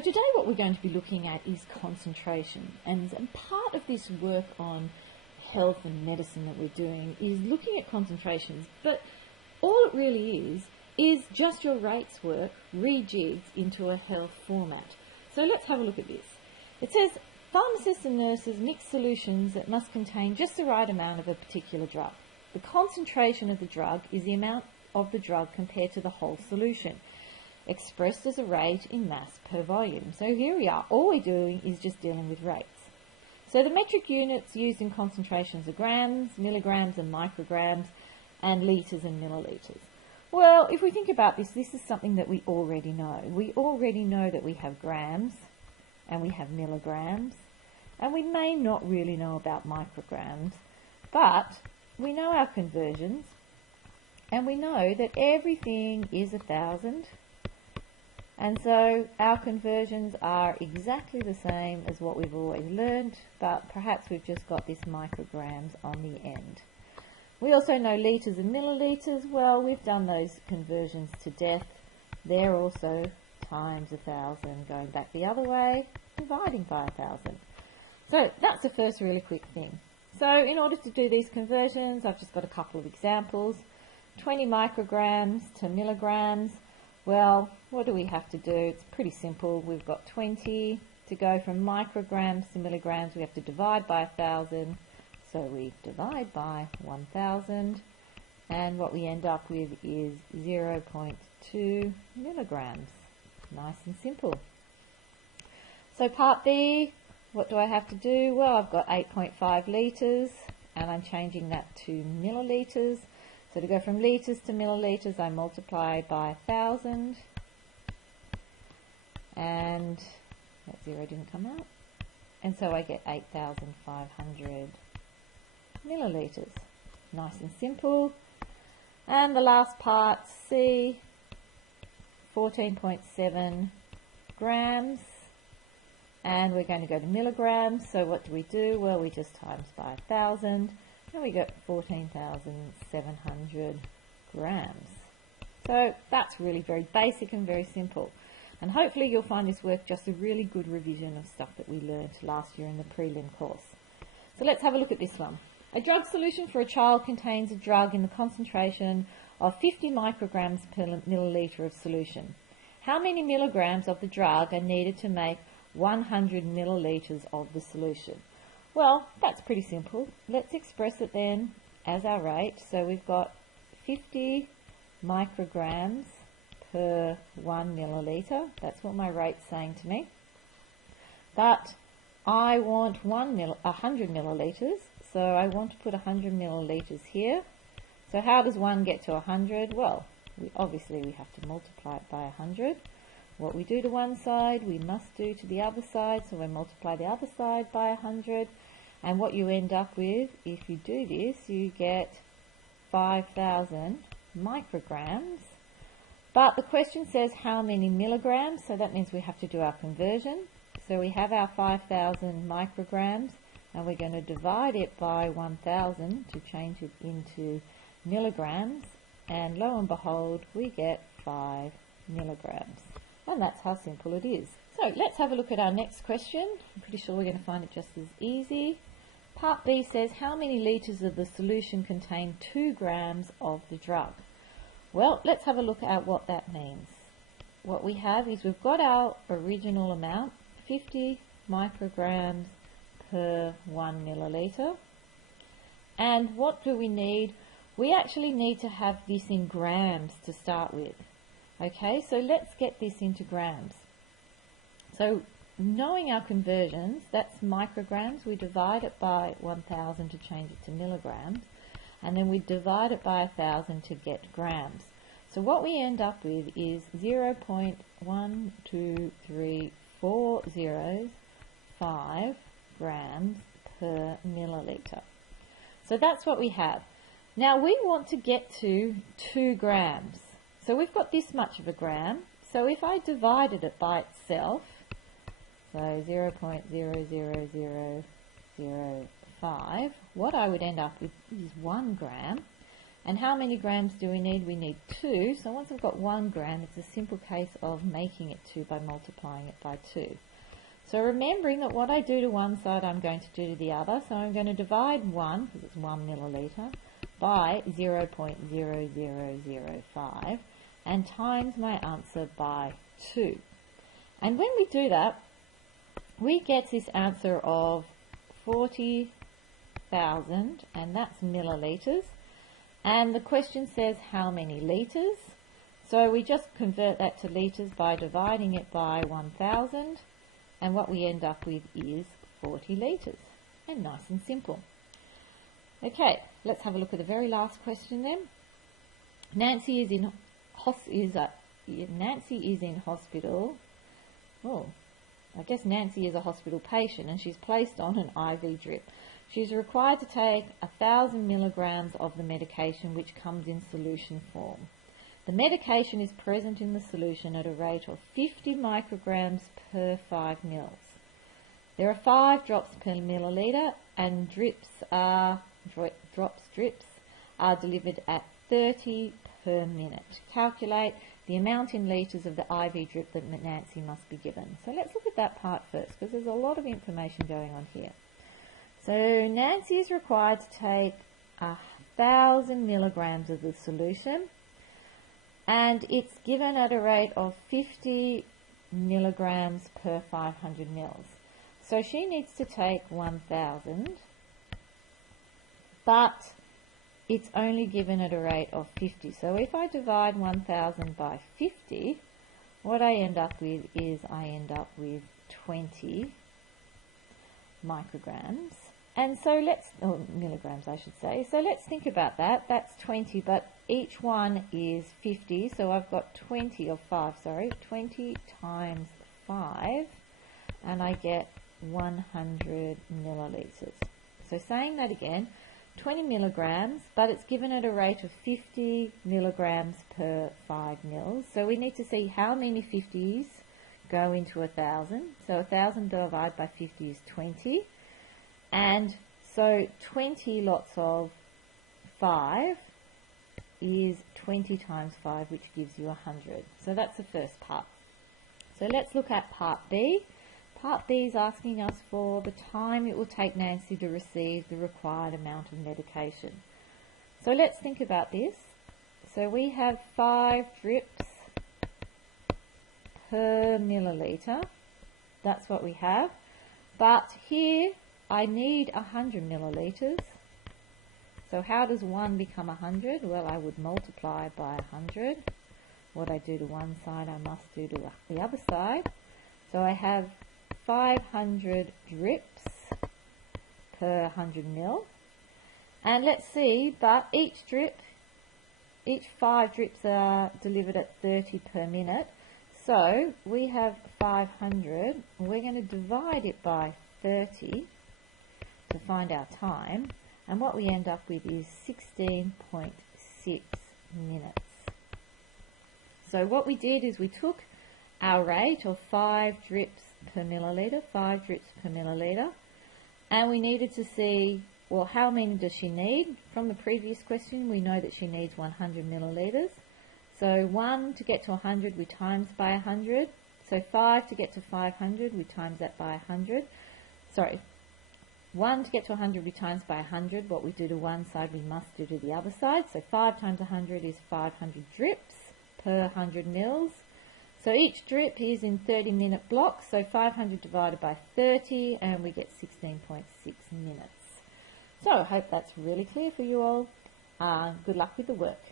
So today what we're going to be looking at is concentration, and part of this work on health and medicine that we're doing is looking at concentrations, but all it really is just your rates work rejigged into a health format. So let's have a look at this. It says pharmacists and nurses mix solutions that must contain just the right amount of a particular drug. The concentration of the drug is the amount of the drug compared to the whole solution, expressed as a rate in mass per volume. So here we are. All we're doing is just dealing with rates. So the metric units used in concentrations are grams, milligrams and micrograms, and litres and millilitres. Well, if we think about this, this is something that we already know. We already know that we have grams and we have milligrams, and we may not really know about micrograms, but we know our conversions, and we know that everything is 1,000, and so our conversions are exactly the same as what we've always learned, but perhaps we've just got this micrograms on the end. We also know litres and millilitres. Well, we've done those conversions to death. They're also times 1,000, going back the other way, dividing by 1,000. So that's the first really quick thing. So in order to do these conversions, I've just got a couple of examples. 20 micrograms to milligrams. Well, what do we have to do? It's pretty simple. We've got 20. To go from micrograms to milligrams, we have to divide by 1,000. So we divide by 1,000, and what we end up with is 0.2 milligrams. Nice and simple. So part B, what do I have to do? Well, I've got 8.5 litres, and I'm changing that to millilitres. So to go from litres to millilitres, I multiply by 1,000, and that 0 didn't come out, and so I get 8,500 millilitres. Nice and simple. And the last part, C, 14.7 grams, and we're going to go to milligrams. So what do? Well, we just times by 1,000, and we get 14,700 grams. So that's really very basic and very simple, and hopefully you'll find this work just a really good revision of stuff that we learned last year in the prelim course. So let's have a look at this one. A drug solution for a child contains a drug in the concentration of 50 micrograms per milliliter of solution. How many milligrams of the drug are needed to make 100 milliliters of the solution? Well, that's pretty simple. Let's express it then as our rate. So we've got 50 micrograms per 1 milliliter. That's what my rate's saying to me. But I want 100 milliliters. So I want to put 100 millilitres here. So how does 1 get to 100? Well, obviously we have to multiply it by 100. What we do to one side, we must do to the other side. So we multiply the other side by 100. And what you end up with, if you do this, you get 5,000 micrograms. But the question says how many milligrams, so that means we have to do our conversion. So we have our 5,000 micrograms, and we're going to divide it by 1,000 to change it into milligrams, and lo and behold, we get 5 milligrams. And that's how simple it is. So let's have a look at our next question. I'm pretty sure we're going to find it just as easy. Part B says, how many litres of the solution contain 2 grams of the drug? Well, let's have a look at what that means. What we have is we've got our original amount, 50 micrograms per 1 milliliter. And what do we need? We actually need to have this in grams to start with. Okay, so let's get this into grams. So knowing our conversions, that's micrograms. We divide it by 1,000 to change it to milligrams, and then we divide it by 1,000 to get grams. So what we end up with is 0.12340 grams per milliliter. So that's what we have. Now we want to get to 2 grams. So we've got this much of a gram. So if I divided it by itself, so 0.00005, what I would end up with is 1 gram. And how many grams do we need? We need 2. So once I've got 1 gram, it's a simple case of making it 2 by multiplying it by 2. So remembering that what I do to one side, I'm going to do to the other. So I'm going to divide 1, because it's 1 milliliter, by 0.0005 and times my answer by 2. And when we do that, we get this answer of 40,000, and that's milliliters. And the question says how many litres. So we just convert that to litres by dividing it by 1,000, and what we end up with is 40 litres. And nice and simple. Okay, let's have a look at the very last question then. Nancy is in hospital. Oh, I guess Nancy is a hospital patient, and she's placed on an IV drip. She's required to take 1,000 milligrams of the medication, which comes in solution form. The medication is present in the solution at a rate of 50 micrograms per 5 mils. There are 5 drops per milliliter, and strips are delivered at 30 per minute. Calculate the amount in litres of the IV drip that Nancy must be given. So let's look at that part first, because there's a lot of information going on here. So Nancy is required to take 1,000 milligrams of the solution, and it's given at a rate of 50 milligrams per 500 mils. So she needs to take 1,000, but it's only given at a rate of 50. So if I divide 1,000 by 50, what I end up with is 20 micrograms. And so milligrams I should say. So let's think about that. That's 20, but each one is 50. So I've got 20 times 5, and I get 100 milliliters. So saying that again, 20 milligrams, but it's given at a rate of 50 milligrams per 5 mils. So we need to see how many 50s go into 1,000. So 1,000 divided by 50 is 20. And so 20 lots of 5 is 20 times 5, which gives you 100. So that's the first part. So let's look at part B. Part B is asking us for the time it will take Nancy to receive the required amount of medication. So let's think about this. So we have 5 drips per milliliter. That's what we have. But here I need 100 milliliters. So how does 1 become 100? Well, I would multiply by 100. What I do to one side, I must do to the other side. So I have 500 drips per 100 mil. And let's see, but each 5 drips are delivered at 30 per minute. So we have 500. We're going to divide it by 30 to find our time. And what we end up with is 16.6 minutes. So what we did is we took our rate of 5 drips per milliliter, and we needed to see, well, how many does she need? From the previous question, we know that she needs 100 milliliters. So 1 to get to 100, we times by 100. So 5 to get to 500, we times that by 100. Sorry, 1 to get to 100, we times by 100. What we do to one side, we must do to the other side. So 5 times 100 is 500 drips per 100 mils. So each drip is in 30-minute blocks, so 500 divided by 30, and we get 16.6 minutes. So I hope that's really clear for you all. Good luck with the work.